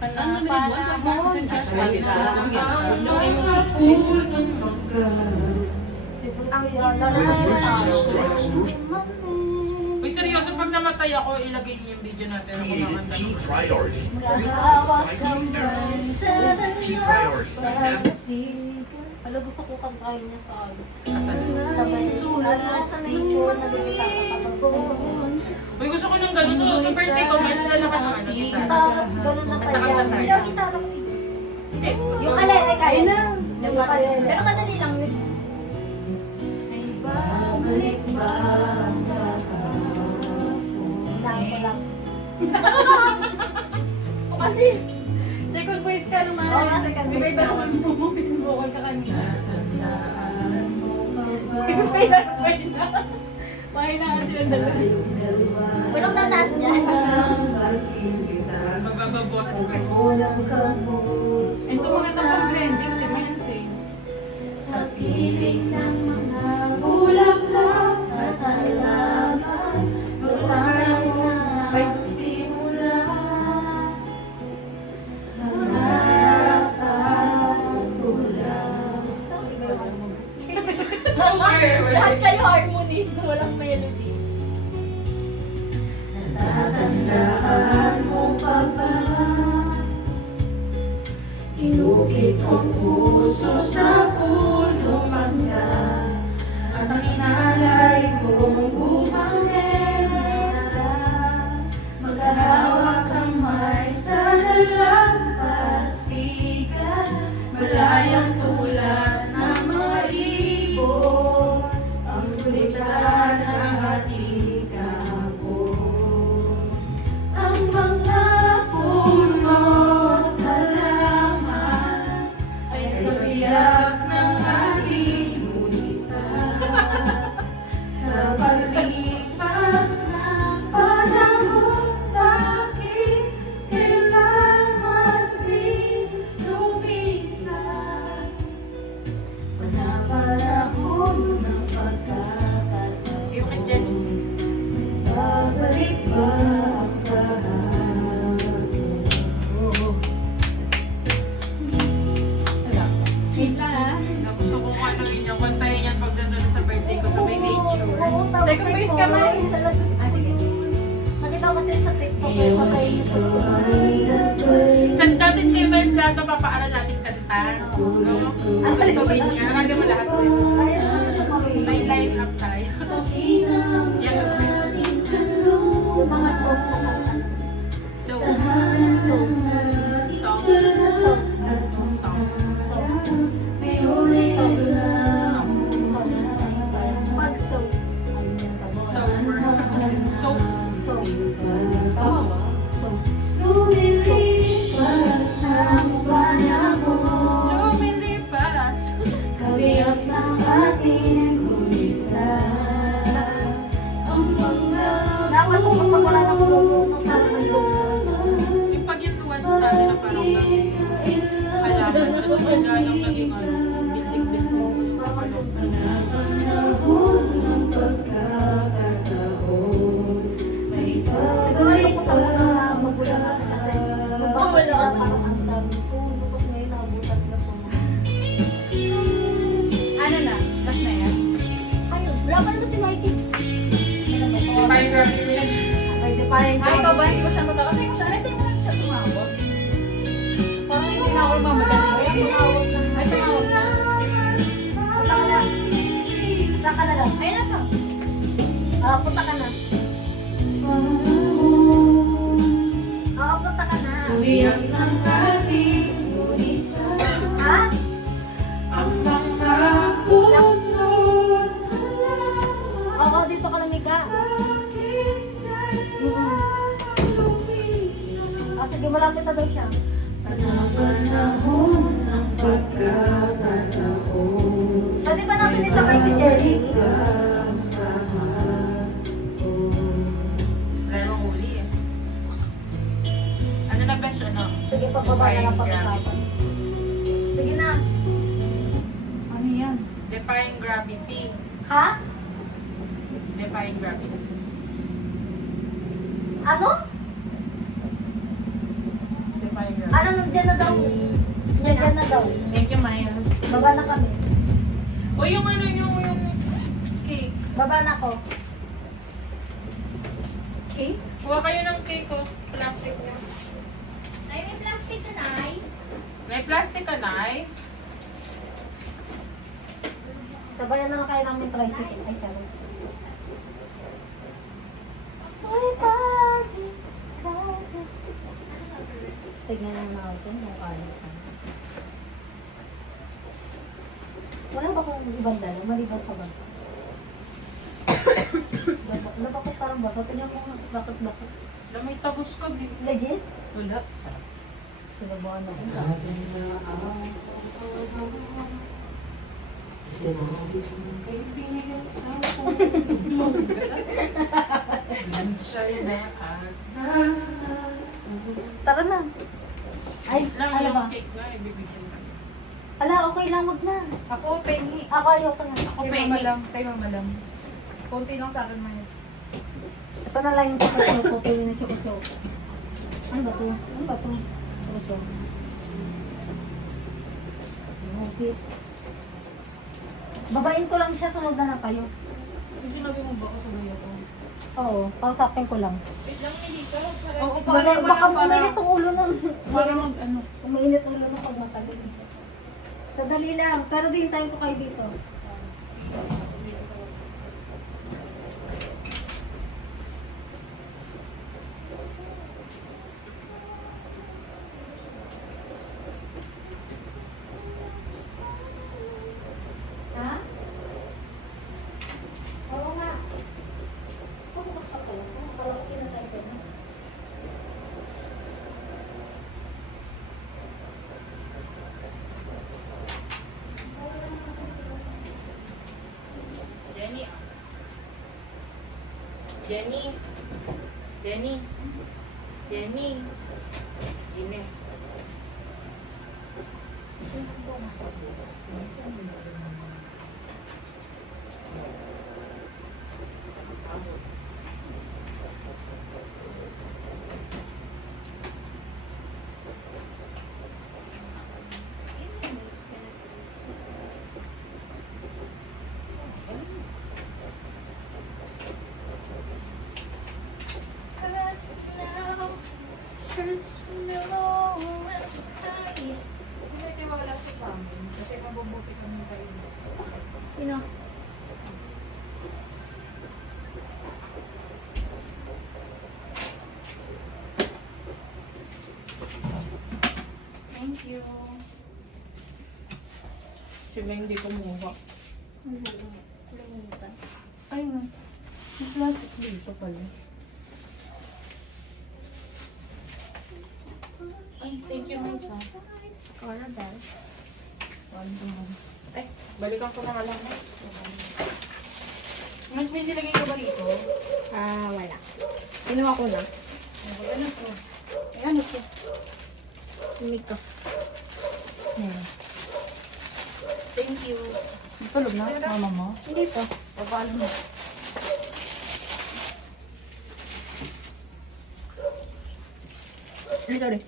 Ang numero 1, 5% cash back. Uy, seryoso, pag namatay ako, ilagay niyo yung video natin na kumakanta. PAT priority. PAT priority. Hala, gusto ko kantahin niya sa Asan? sa nature na Uy, gusto ko ng ganun. So, sa birthday ko, mas dala ka ng ano, gitara. Ganun na tayo. Kanta-kanta tayo. Sino ang gitara mo? Eh, Yung kalele, kaya na. Yung kalele. Pero madali lang. Babalik ba ang ko lang. O kasi, second voice ka naman. Oo nga, second voice. May iba naman bumukol ka kanina. Pahinaan silang dalawa. Walang tataas dyan. magbababoses ko. Ito mga tapang blending, si Mansi. Sa piling ng mga bulaklak at halaman, parang pagsimula. Mangarap at tulad. Lahat kayo harmony, walang melody. Natatandaan mo pa ba? Inukit kong puso sa puno mangga at ang inalay kong bumangera. Maghahawak kamay sa dalampasigan, malayang tulad ng mga ibon, ang kulita ng ating kapos. Ang mga puno at halaman ay kabiyak ng ating ngunita. Sa paglipas ng panahon, bakit kailangan din lumisan? Panapanahon ng pagkakataon, Kayo kay Jenny. babalik ba ang kahapon? Wait lang ah. Gusto kong ano yun, kantayin yan pag nandun sa birthday ko sa may nature. Second voice ka, Mars. Sige. Nakita ko kasi sa TikTok ko pa kayo nito. Saan natin kayo ba is lahat mapapaaral natin kanta? No? Ano gawin niya? Marami mo lahat. May line up tayo. Yan gusto ko. Yung mga song na kanta. So, Song. song. Song. Song. Mag-song. So, so, Song. so. Lumilipas ang panahon, Lumilipas. kabiyak ng ating kulita. Ang mga dapat kung kapag wala ng logo, ng parang ng logo. Yung pag yung once natin na parang halaman, at wala nang naging ano, building-building. Panahon ng pagkakataon, may pagkakataon na magulang natin kasi magbawala ka parang ang dami ko. Tapos ngayon nabutan na po. Ano na? Last na yan? Ayun, wala pa naman si Mikey. Yung parang graphic nila. Ay, di pa rin. Ay, ikaw ba? Hindi mo siya mata? Kasi kung saan, hindi mo siya tumawag. Parang hindi na ako mamadali. Ay, tinawag na. Ay, tumawag na. Punta ka na. Punta ka na lang. Ayun na to. Punta ka na. Punta ka na. Umiyak ng ating ngunita. Ha? Ang mga puno. Oo, dito ka lang, Mika. Sige, malapit na daw siya. Panahon ng pagkakataon. Pwede ba natin isabay si Jenny? Wala namang huli eh. Ano na best, ano? Sige, pababa na lang pag-usapan. Sige na. Ano yan? Defying gravity. Ha? Defying gravity. Ano? Defying Myra. Ano, nandiyan na daw. Nandiyan na daw. Thank you, Myra. Baba na kami. O yung ano yung cake. Baba na ko. Okay? Kuha kayo ng cake ko. Plastic niya. Ay, may plastic ka na ay. May plastic ka, Nay? Sabayan na lang kayo namin tricycle. Ay, sorry. Ay, bakit? Tignan lang natin kung kaya saan. Wala ba kung ibang dala? Maliban sa bangka. Wala ba ko parang baka? Tingnan mo bakit. May tabos ka, baby. Legit? Wala. Sinabuhan ako. Kaibigan sa sa'yo na Tara na. Ay, lang ano ba? yung cake nga, ibibigyan ka. Ala, okay lang, wag na. Ako, pengi. Ako ayoko na. Ako Kay pengi. mama lang. Kay mama lang. Konti lang sa akin, Myra. Ito na lang yung choco-choco. Pili na choco-choco. Ano ba to? Ano ba to? Choco-choco. Okay. Babain ko lang siya, sunod na lang kayo. Kasi sinabi mo ba ako sa bayo ko? Oo, kausapin ko lang. Wait lang, Melissa. Oo, Baka uminit ang ulo nun. Para mag ano. Uminit ang ulo nun pag matagal. Sadali lang, pero din time ko kayo dito. Ha? Oo nga. Bukas pa pala. Kala ko kinatay ko na. Jenny. Jenny. Jenny. Jenny. Jenny. Hindi wala sa amin. Kasi mabubuti kami kayo. Sino? Thank you. Siya hindi kumuha. Ay, nga. May plastic dito pala. Ay, thank you, Maisa. Paradise. Ay, balikan ko na nga lang. Mas may nilagay ka ba rito? Ah, wala. Kinuha ko na. Ano to? Ay, ano to? Hindi ko. Yan. Thank you. Tulog na, mama mo. Hindi to. Papalo mo. Sorry.